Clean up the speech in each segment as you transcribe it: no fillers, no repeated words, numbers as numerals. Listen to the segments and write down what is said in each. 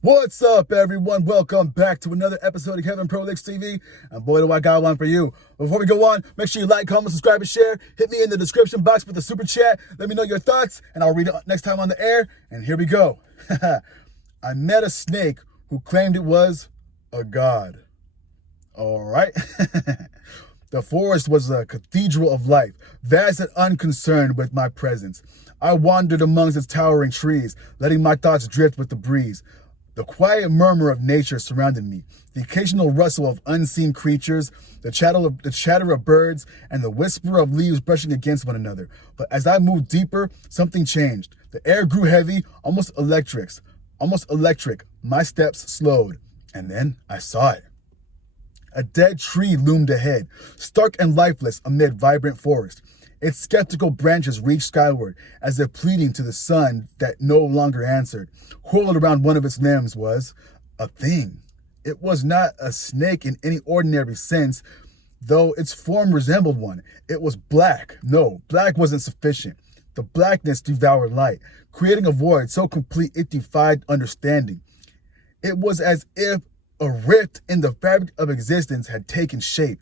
What's up, everyone? Welcome back to another episode of Kevin Prolix TV. And boy, do I got one for you. Before we go on, make sure you like, comment, subscribe, and share. Hit me in the description box with a super chat. Let me know your thoughts, and I'll read it next time on the air. And here we go. I met a snake who claimed it was a god. All right. The forest was a cathedral of life, vast and unconcerned with my presence. I wandered amongst its towering trees, letting my thoughts drift with the breeze. The quiet murmur of nature surrounded me, the occasional rustle of unseen creatures, the chatter of birds, and the whisper of leaves brushing against one another. But as I moved deeper, something changed. The air grew heavy, almost electric. My steps slowed, and then I saw it. A dead tree loomed ahead, stark and lifeless amid vibrant forest. Its skeptical branches reached skyward, as if pleading to the sun that no longer answered. Coiled around one of its limbs was a thing. It was not a snake in any ordinary sense, though its form resembled one. It was black. No, black wasn't sufficient. The blackness devoured light, creating a void so complete it defied understanding. It was as if a rift in the fabric of existence had taken shape.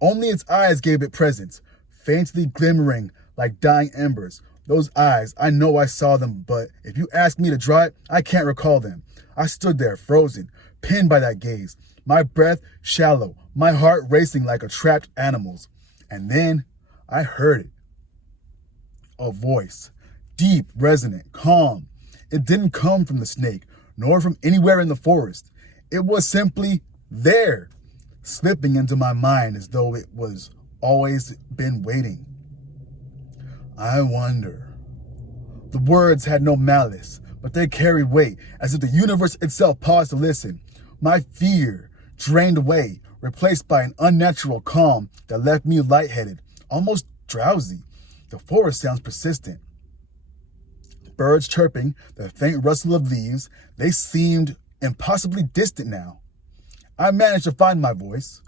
Only its eyes gave it presence, faintly glimmering like dying embers. Those eyes, I know I saw them, but if you ask me to draw it, I can't recall them. I stood there, frozen, pinned by that gaze, my breath shallow, my heart racing like a trapped animal's. And then I heard it. A voice, deep, resonant, calm. It didn't come from the snake, nor from anywhere in the forest. It was simply there, slipping into my mind as though it was always been waiting. I wonder. The words had no malice, but they carried weight, as if the universe itself paused to listen. My fear drained away, replaced by an unnatural calm that left me lightheaded, almost drowsy. The forest sounds persistent. Birds chirping, the faint rustle of leaves, they seemed impossibly distant now. I managed to find my voice.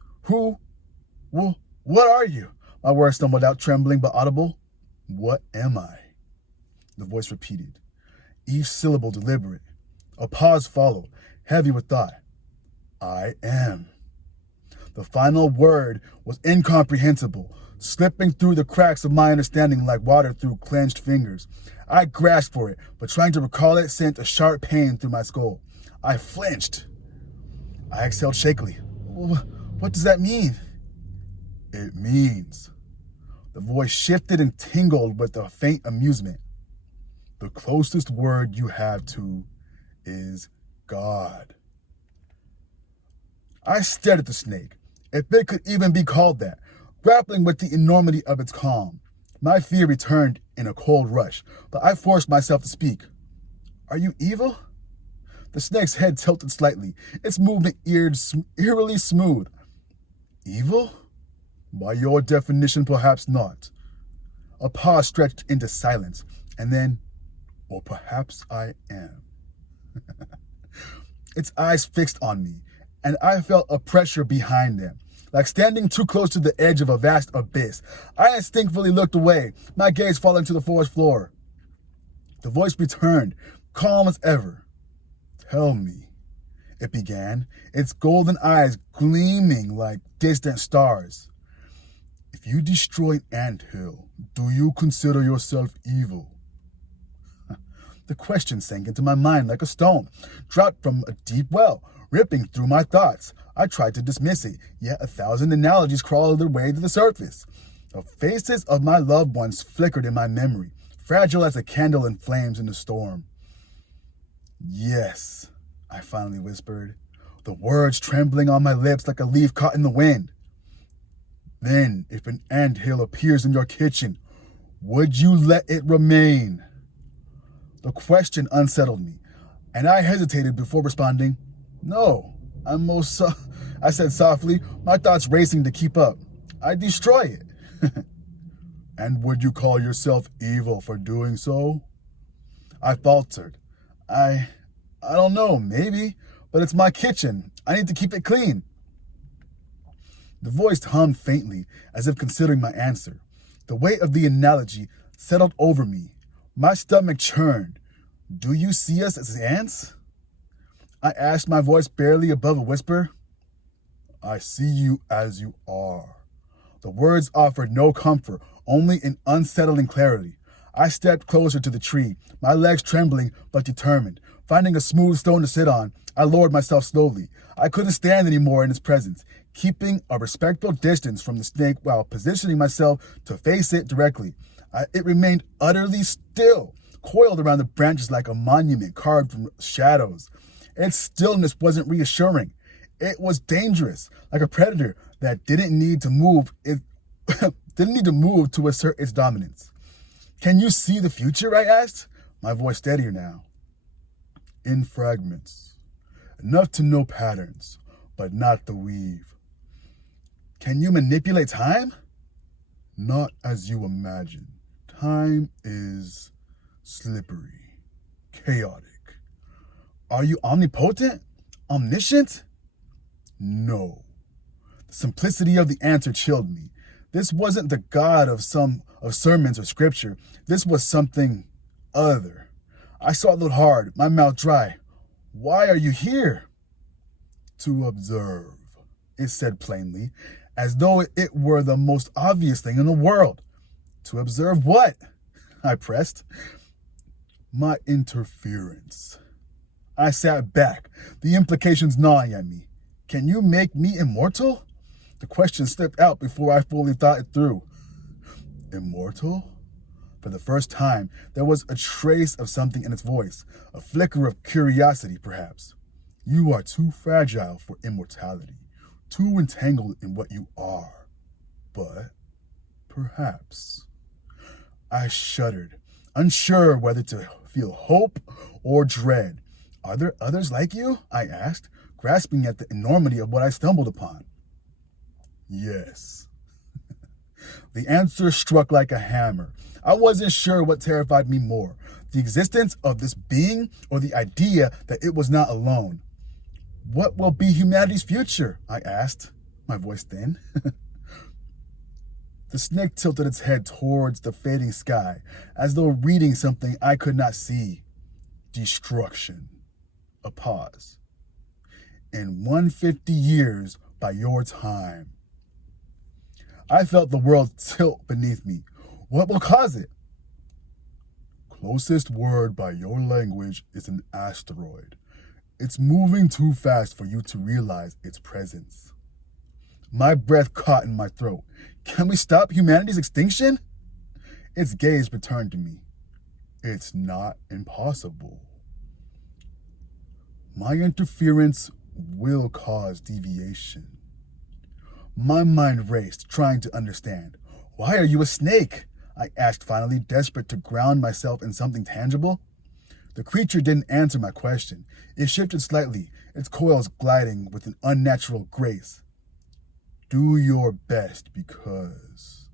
What are you? My words stumbled out, trembling but audible. What am I? The voice repeated, each syllable deliberate. A pause followed, heavy with thought. I am. The final word was incomprehensible, slipping through the cracks of my understanding like water through clenched fingers. I grasped for it, but trying to recall it sent a sharp pain through my skull. I flinched. I exhaled shakily. What does that mean? It means. The voice shifted and tingled with a faint amusement. The closest word you have to is God. I stared at the snake, if it could even be called that, grappling with the enormity of its calm. My fear returned in a cold rush, but I forced myself to speak. Are you evil? The snake's head tilted slightly, its movement eerily smooth. Evil? By your definition, perhaps not. A pause stretched into silence, and then, or perhaps I am. Its eyes fixed on me, and I felt a pressure behind them, like standing too close to the edge of a vast abyss. I instinctively looked away, my gaze falling to the forest floor. The voice returned, calm as ever. Tell me, it began, its golden eyes gleaming like distant stars. If you destroy Anthill, do you consider yourself evil? The question sank into my mind like a stone, dropped from a deep well, ripping through my thoughts. I tried to dismiss it, yet 1,000 analogies crawled their way to the surface. The faces of my loved ones flickered in my memory, fragile as a candle in flames in the storm. Yes, I finally whispered, the words trembling on my lips like a leaf caught in the wind. Then, if an anthill appears in your kitchen, would you let it remain? The question unsettled me, and I hesitated before responding. No, I said softly, my thoughts racing to keep up. I'd destroy it. And would you call yourself evil for doing so? I faltered. I don't know, maybe, but it's my kitchen. I need to keep it clean. The voice hummed faintly, as if considering my answer. The weight of the analogy settled over me. My stomach churned. Do you see us as ants? I asked, my voice barely above a whisper. I see you as you are. The words offered no comfort, only an unsettling clarity. I stepped closer to the tree, my legs trembling but determined. Finding a smooth stone to sit on, I lowered myself slowly. I couldn't stand anymore in its presence, keeping a respectful distance from the snake while positioning myself to face it directly. It remained utterly still, coiled around the branches like a monument carved from shadows. Its stillness wasn't reassuring. It was dangerous, like a predator that didn't need to move to assert its dominance. Can you see the future? I asked, my voice steadier now. In fragments. Enough to know patterns, but not the weave. Can you manipulate time? Not as you imagine. Time is slippery, chaotic. Are you omnipotent? Omniscient? No. The simplicity of the answer chilled me. This wasn't the God of sermons or scripture. This was something other. I swallowed hard, my mouth dry. Why are you here? To observe, it said plainly, as though it were the most obvious thing in the world. To observe what? I pressed. My interference. I sat back, the implications gnawing at me. Can you make me immortal? The question slipped out before I fully thought it through. Immortal? For the first time, there was a trace of something in its voice, a flicker of curiosity, perhaps. You are too fragile for immortality, too entangled in what you are. But perhaps. I shuddered, unsure whether to feel hope or dread. Are there others like you? I asked, grasping at the enormity of what I stumbled upon. Yes. The answer struck like a hammer. I wasn't sure what terrified me more, the existence of this being or the idea that it was not alone. What will be humanity's future? I asked, my voice thin. The snake tilted its head towards the fading sky, as though reading something I could not see. Destruction. A pause. In 150 years by your time. I felt the world tilt beneath me. What will cause it? Closest word by your language is an asteroid. It's moving too fast for you to realize its presence. My breath caught in my throat. Can we stop humanity's extinction? Its gaze returned to me. It's not impossible. My interference will cause deviation. My mind raced, trying to understand. Why are you a snake? I asked finally, desperate to ground myself in something tangible. The creature didn't answer my question. It shifted slightly, its coils gliding with an unnatural grace. Do your best because...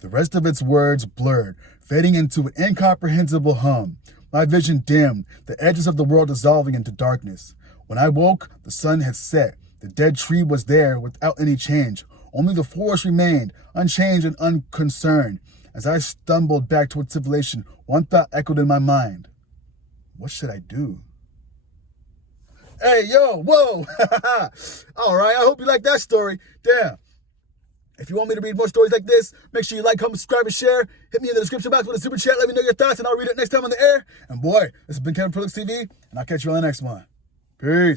The rest of its words blurred, fading into an incomprehensible hum. My vision dimmed, the edges of the world dissolving into darkness. When I woke, the sun had set. The dead tree was there without any change. Only the forest remained, unchanged and unconcerned. As I stumbled back toward civilization, one thought echoed in my mind. What should I do? Hey, yo, whoa. All right, I hope you like that story. Damn. If you want me to read more stories like this, make sure you like, comment, subscribe, and share. Hit me in the description box with a super chat. Let me know your thoughts, and I'll read it next time on the air. And boy, this has been Kevin Prolix TV, and I'll catch you on the next one. Peace.